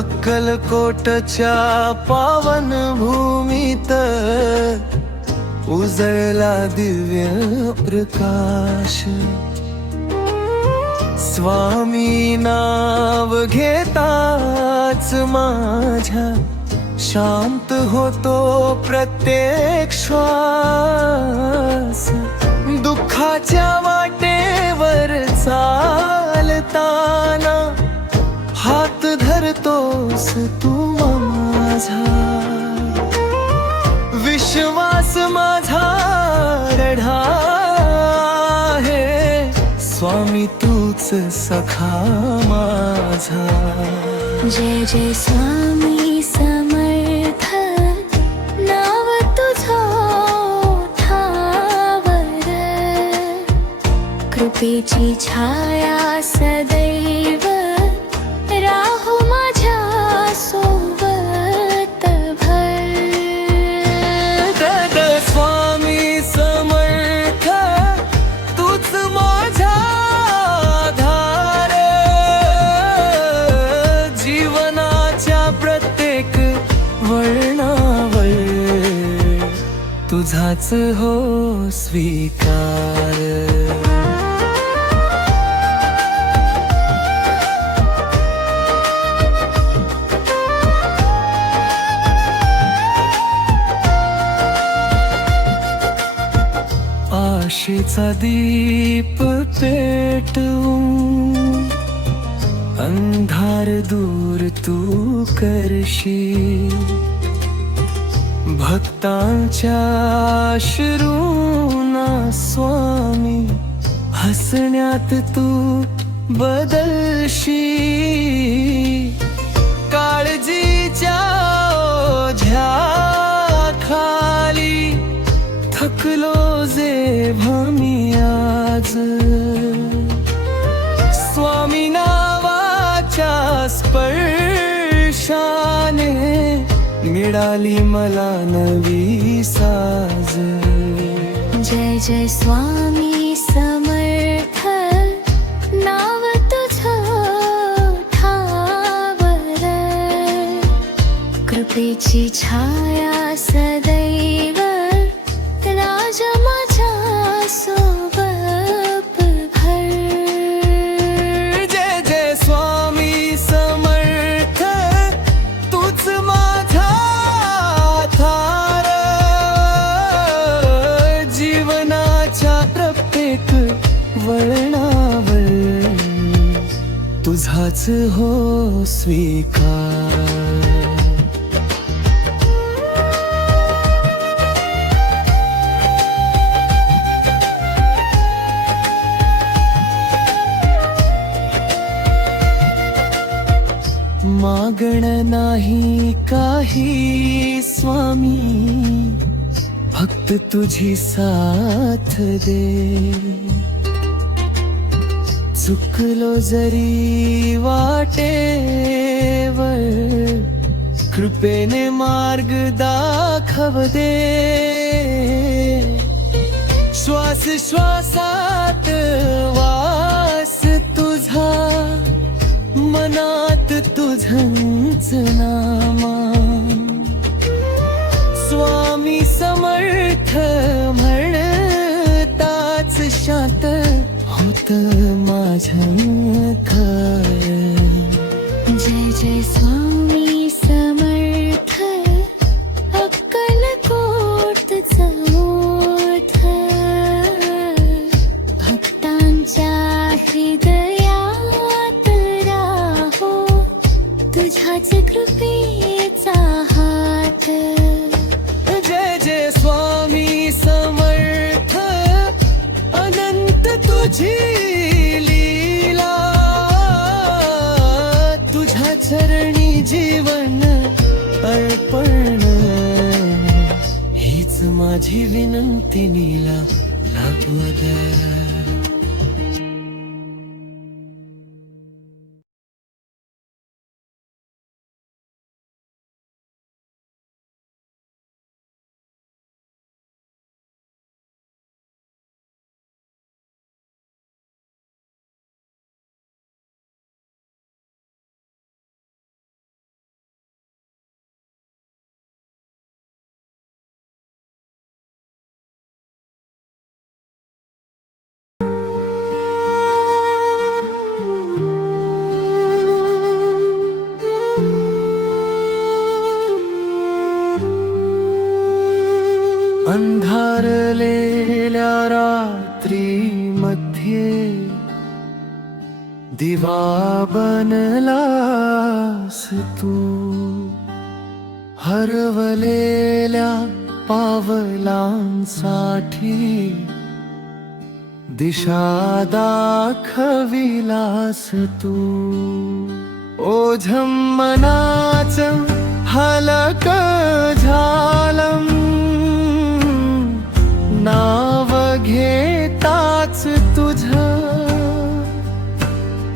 अक्कलकोटच्या पावन भूमीत उजळला दिव्य प्रकाश. स्वामी नाव घेताच माझ्या शांत होतो प्रत्येक श्वास. दुःखाच्या वाटेवर चालताना हात धरतोस तू माझा. विश्वास माझा रढा आहे, स्वामी तूच सखा माझा. जय जय स्वामी समर्थ, नाव तुझं ठावर. कृपेची छाया सदैव राहो माझ्या सोबत भर. स्वामी समर्थ तूच माझा आधार. जीवनाच्या प्रत्येक वळणावर तुझाच हो स्वीकार. आशेचा दीप पेटवून अंधार दूर तू करशील. भक्तांच्या अश्रूंना स्वामी हसण्यात तू बदलशील. काळजीच्या ओझ्याखाली थकलो जेव्हा मी आज, स्वामी नावाच्या स्पर्शाने मिळाली मला नवी साज. जय जय स्वामी समर्थ, नाव तुझं ठावर. कृपेची छाया सदैव राज माझ्या सोबत भर. जय जय स्वामी समर्थ तूच माझा आधार. जीवनाच्या प्रत्येक वळणावर तुझाच हो स्वीकार. मागण नाही काही स्वामी, फक्त तुझी साथ दे. चुकलो जरी वाटेवर कृपेने मार्ग दाखव दे. श्वास श्वासात वास तुझा, मनात तुझंच नामा. स्वामी समर्थ म्हणताच शांत होत माझं खर. जय जय स्वामी समर्थ, अक्कलकोटचं मोठ. भक्तांच्या हृदयात राहो तुझ्याच कृपेचा हात. जय जय स्वामी समर्थ, अनंत तुझी लीला. तुझ्या चरणी जीवन अर्पण, हीच माझी विनंती नीला लागू. रात्रीमध्ये दिवा बनलास तू, हरवलेल्या पावलांसाठी दिशा दाखविलास तू. ओझं मनाचं हलक झालं, नाव घेताच तुझं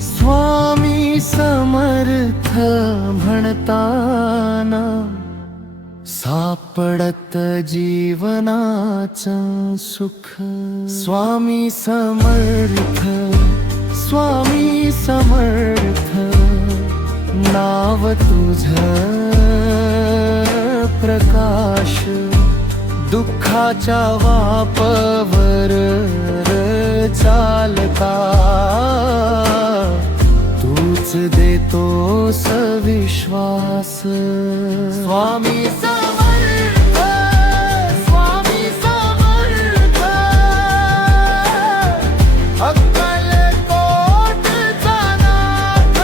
स्वामी समर्थ म्हणताना सापडत जीवनाचं सुख. स्वामी समर्थ, स्वामी समर्थ नाव तुझं प्रकाश, दुःखाच्या वापवर चालता तूच देतोस विश्वास. स्वामी समर्थ, स्वामी समर्थ अक्कलकोटचा नाथ,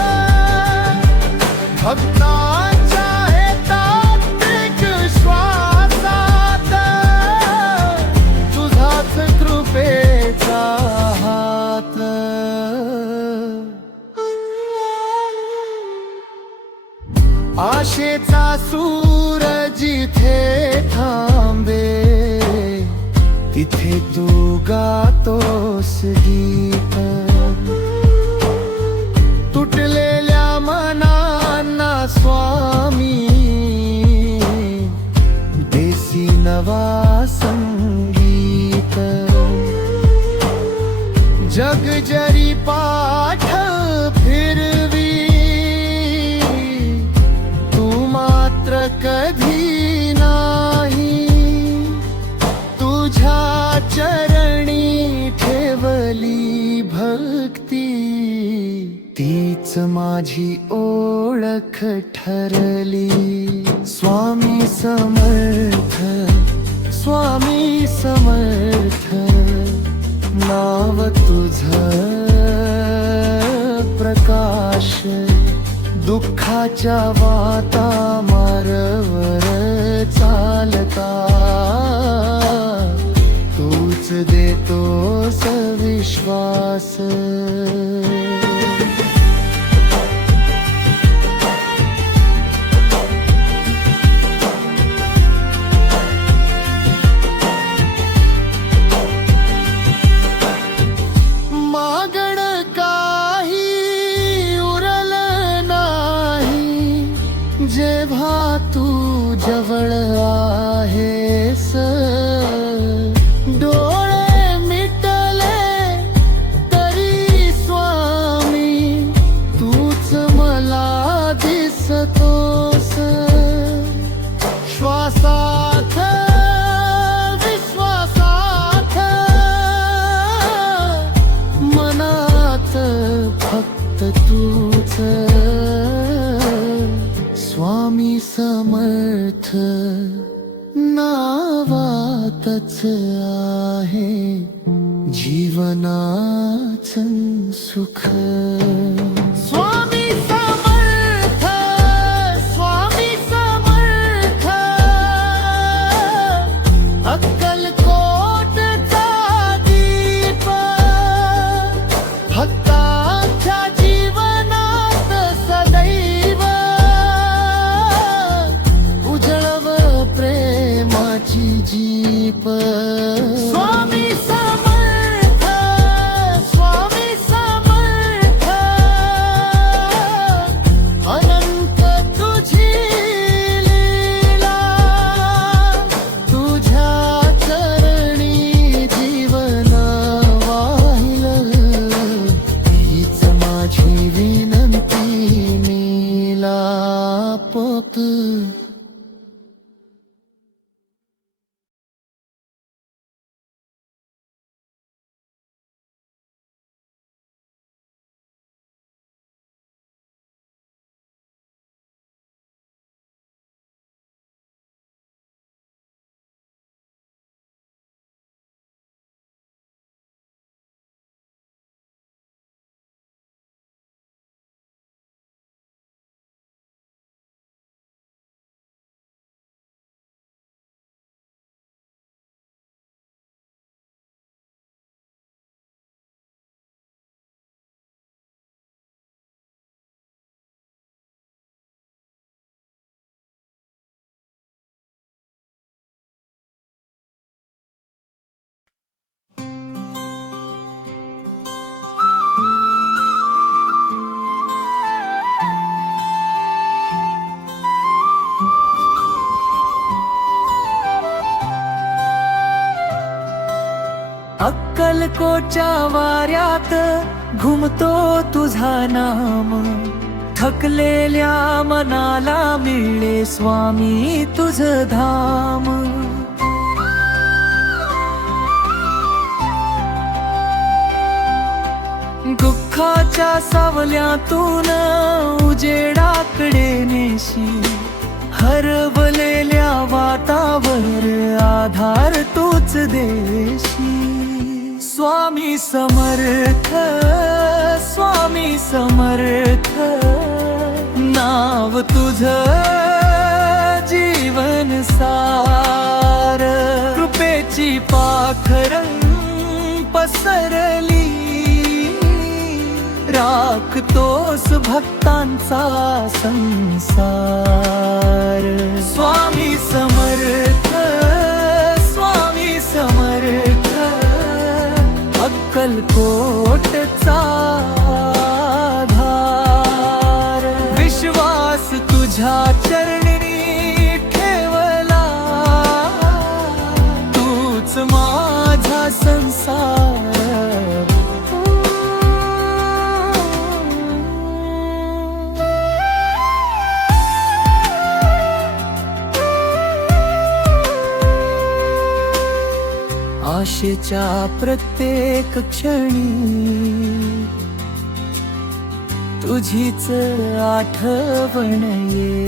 भक्तांच्या हेतात्मिक श्वासात तुझाच कृपेचा हात. आशेचा सूर जिथे थांबे तिथे तू गातोस गीत. तुटलेल्या मनांना स्वामी देसी नवा संगीत. जग जरी पाठ फिरवी कधी नाही, तुझ्या चरणी ठेवली भक्ती, तीच माझी ओळख ठरली. स्वामी समर्थ, स्वामी समर्थ नाव तुझं प्रकाश, दुःखाच्या वाता मारवर चालता तूच देतोस विश्वास. जेव्हा तू जवळ आहेस, डोळे मिटले तरी स्वामी तूच मला दिसतोस. श्वासात विश्वासात मनात फक्त तूच. स्वामी समर्थ नावातच आहे जीवनाचं सुख. स्वामी समर्थ, स्वामी समर्थ अक्कलकोटचा दीप, भक्तांच्या जीवनात सदैव जीप. स्वामी समर्थ, स्वामी समर्थ अक्कलकोटच्या वाऱ्यात घुमतो तुझा नाम, थकलेल्या मनाला मिळे स्वामी तुझ धाम. दुःखाच्या सावल्यातून उजेडाकडे नेशी, हरवलेल्या वाटावर आधार तूच देशी. स्वामी समर्थ, स्वामी समर्थ, नाव तुझ जीवन सार. कृपेची पाखरं पसरली, राखतोस भक्तांचा संसार. स्वामी समर्थ, स्वामी समर्थ, अक्कलकोटचा आधार. विश्वास तुझ्या चरणी ठेवला, तूच माझा संसार. आशेच्या प्रत्येक क्षणी तुझीच आठवण ये.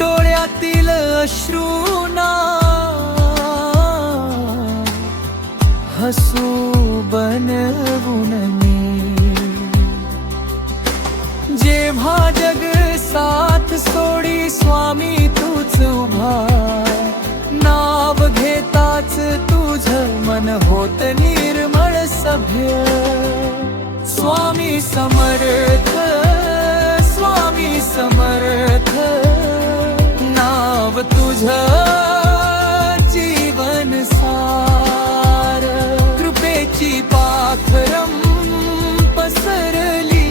डोळ्यातील अश्रूंना हसू बनवून ने. जेव्हा जग साथ सोडी स्वामी तूच उभा, नाव घेताच तुझ मन होत निर्मळ सभ्य. स्वामी समर्थ, स्वामी समर्थ, नाव तुझ जीवन सार. कृपेची पाखरं पसरली,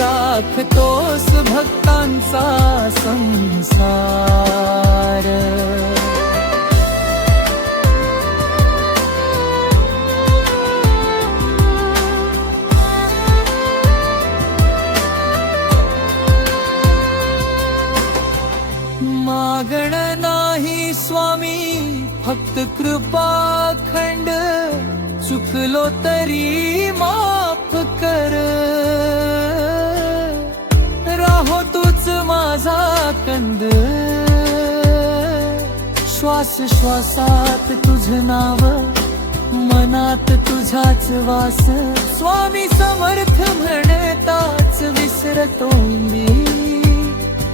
राखतोस भक्तांचा संसार. मागण नाही स्वामी फक्त कृपाखंड, चुकलो तरी माफ कर. राहो तूच माझा कंद, श्वास श्वासात तुझ नाव, मनात तुझाच वास. स्वामी समर्थ म्हणताच विसरतो मी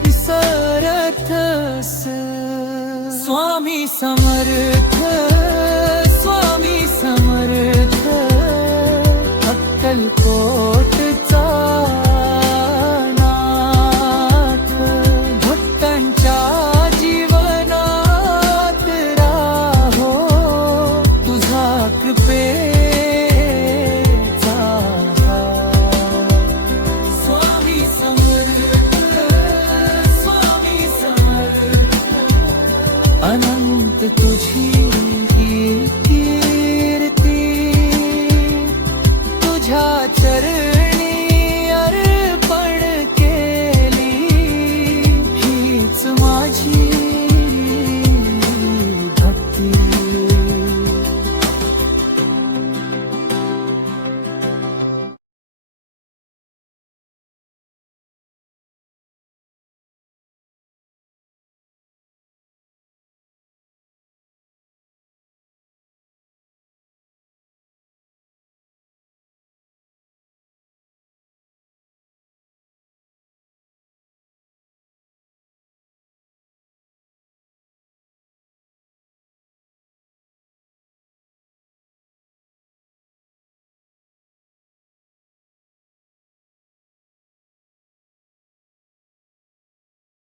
विसरतस. स्वामी समर्थ.